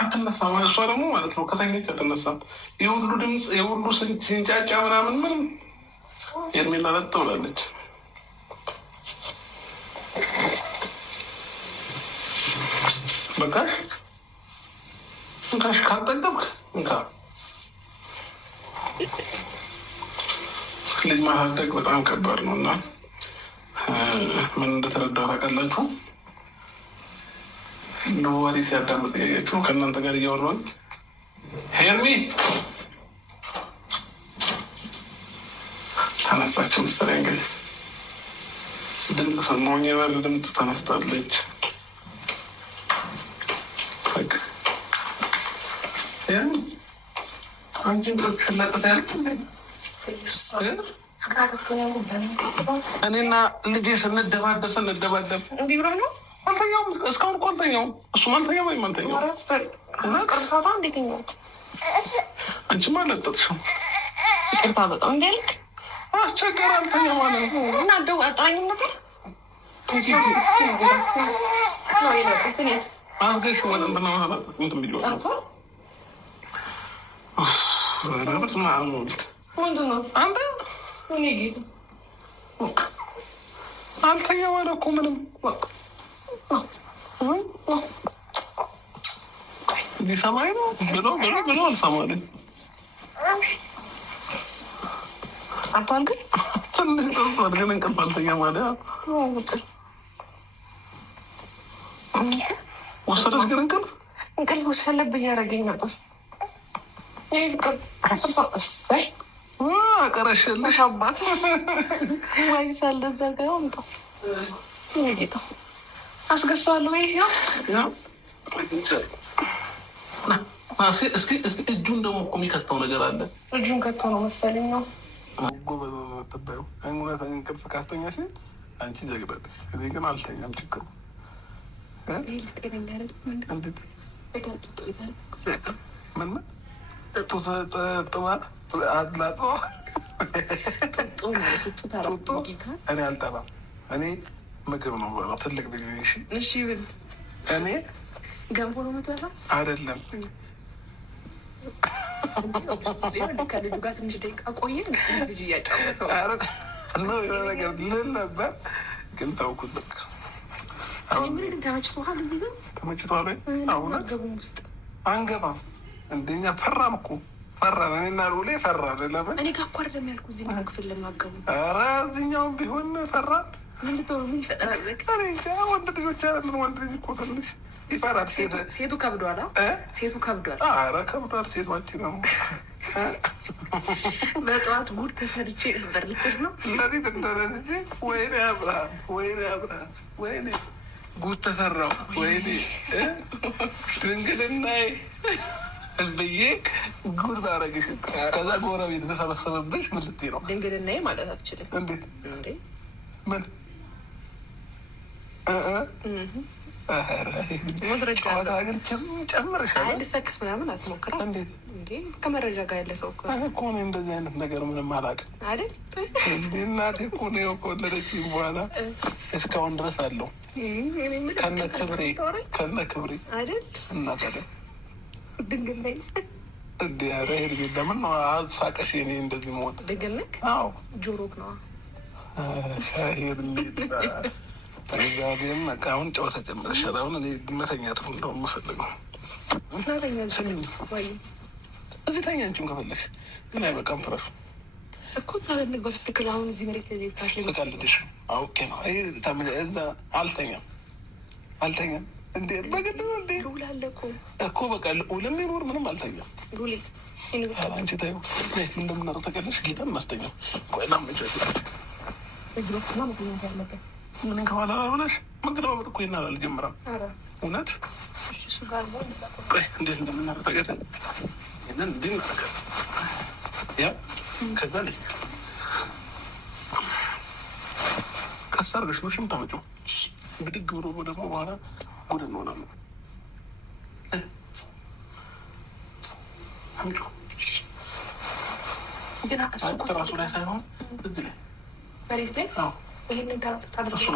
አትነሳም። እሷ ደግሞ ማለት ነው ከተኛች አትነሳም። የሁሉ ድምፅ የሁሉ ሲንጫጫ ምናምን ምንም ሄርሜላ ለጥ ብላለች። በቃሽ እንካሽ ካልጠገብክ እንካ። ልጅ ማሳደግ በጣም ከባድ ነው እና ምን እንደተረዳው ታውቃላችሁ? ወሬ ሲያዳምጥ ያያችሁ ከእናንተ ጋር እያወራሁኝ ሄርሚ ተነሳችሁ መሰለኝ። እንግዲህ ድምፅ ሰማሁኝ፣ የበር ድምፅ ተነስታለች። ሄርሚ አንቺን ሽለጥታ እኔና ልጄ ስንደባደብ እንዲህ ብሎ ነው። አልተኛውም እስካሁን እኮ አልተኛውም። እሱም አልተኛም ወይም አልተኛውም። አንቺማ አልለጠጥሽም። ይቅርታ በጣም እንዲያልክ አስቸገር አልተኛ ማለት ነው። እና ደው አጣኝም ነበር አስገሽ ወደ እንትና እንትን ቢሉ አንተ አልተኛ ማለት እኮ ምንም ሊሰማኝ ነው ብሎ አልሰማልኝ። አባል ግን ትንሽ ግን እንቅልፍ አልተኛ ማለት ወሰደች። ግን እንቅልፍ ወሰለብኝ ያደረገኝ ነበር። አቀረሽልሽ አባት ወይ ሳለዛ ጋር አስገሳለሁ። እስኪ እጁን ደግሞ እኮ የሚከተው ነገር አለ። እጁን ከተው ነው መሰለኝ ነው ጎበዝ ትባዩ እውነት እንቅልፍ ካስተኛሽ አንቺ ጀግናለሽ። እኔ ግን አልተኛም። ችግሩ ምን አድላጦ እኔ አልጠላም። እኔ ምግብ ነው በለው ትልቅ ልጅ። እሺ እኔ ገንፎ ነው የምትበላው አይደለም። ከልጁ ጋር ትንሽ ደቂቃ ቆየን። ልጅ እያጫወተው የሆነ ነገር ልል ነበር ግን ተውኩት። በቃ ምን ግን ተመችቶሃል? እዚህ ግን ተመችቶሃል ወይ? አሁን አገቡም ውስጥ አንገባም። እንደኛ ፈራም እኮ ፈራን። እኔና ሉሌ ፈራን። ለምን እኔ ጋር እኮ አይደለም ያልኩህ እዚህኛው ክፍል ለማገቡ። ኧረ እዚህኛውም ቢሆን ፈራን። ምን ይፈጠራል? ወንድ ልጆች ያለን ወንድ ልጅ እኮ ትንሽ ይፈራል። ሴቱ ከብዷል። ሴቱ ከብዷል። ኧረ ከብዷል። ሴቱ አንቺ ነው። በጠዋት ጉድ ተሰርቼ ነበር ልትል ነው። ለሊት እንደረጅ ወይኔ አብርሃም፣ ወይኔ አብርሃም፣ ወይኔ ጉድ ተሰራው፣ ወይኔ ድንግልናዬ ብዬ ጉድ ባረግሽ። ከዛ ጎረቤት በሰበሰበብሽ ምን ልትይ ነው? ድንግልናዬ ማለት አትችልም። እንዴት ምን ጨዋታ ግን ጨምረሻል። ልሰክስ ምናምን አትሞክራ። እንዴት ከመረጃ ጋር ያለ ሰው እኮ እኔ እንደዚህ አይነት ነገር ምንም አላውቅም አይደል? እናቴ እኮ ነው ከወለደችኝ በኋላ እስካሁን ድረስ አለው ከነ ክብሬ አይደል? እና ታዲያ ድንግል ላይ እንዲ ያረ ሄድ ለምን ነው ሳቀሽ? እኔ እንደዚህ መሆን ድንግል ነክ? አዎ ጆሮክ ነው ሻሄድ እግዚአብሔርን በቃ አሁን ጨዋታ ጨምረሻል። አሁን እኔ መተኛት ነው እንደው የምፈልገው። ስሚኝ እዚህ ተኛ አንቺም ከፈለሽ ግን አይበቃም ፍረሱ እኮ ታለንክ በስትክል አሁን እዚህ መሬት ላይ ፋሽ ላይ ተቀልድሽ አውቄ ነው እዛ አልተኛም እንዴ በግድ ነው እንዴ ሩላለኩ እኮ በቃ ለምን ይኖር ምንም አልተኛም። ሩሊ አንቺ ታዩ እንደምናረው ተቀልሽ ጌታን ማስተኛው ቆይና መጨት እዚህ በኩል ነው ያለበት ምን ከኋላ ብለሽ መገለባበጥ እኮ ይናል አልጀምራም። እውነት እሱ ጋር ነው ቆይ እንዴት እንደምናረው ተቀደ ይሄንን ድን ያ ከዛለ ከሳር ገሽ ነው ሽምታመጪው ብድግ ብሎ ደግሞ በኋላ ጉድ እንሆናለን። አንዱ ግን ራሱ ላይ ሳይሆን እዚህ ላይ መሬት ላይ ይህንን ታደርሱ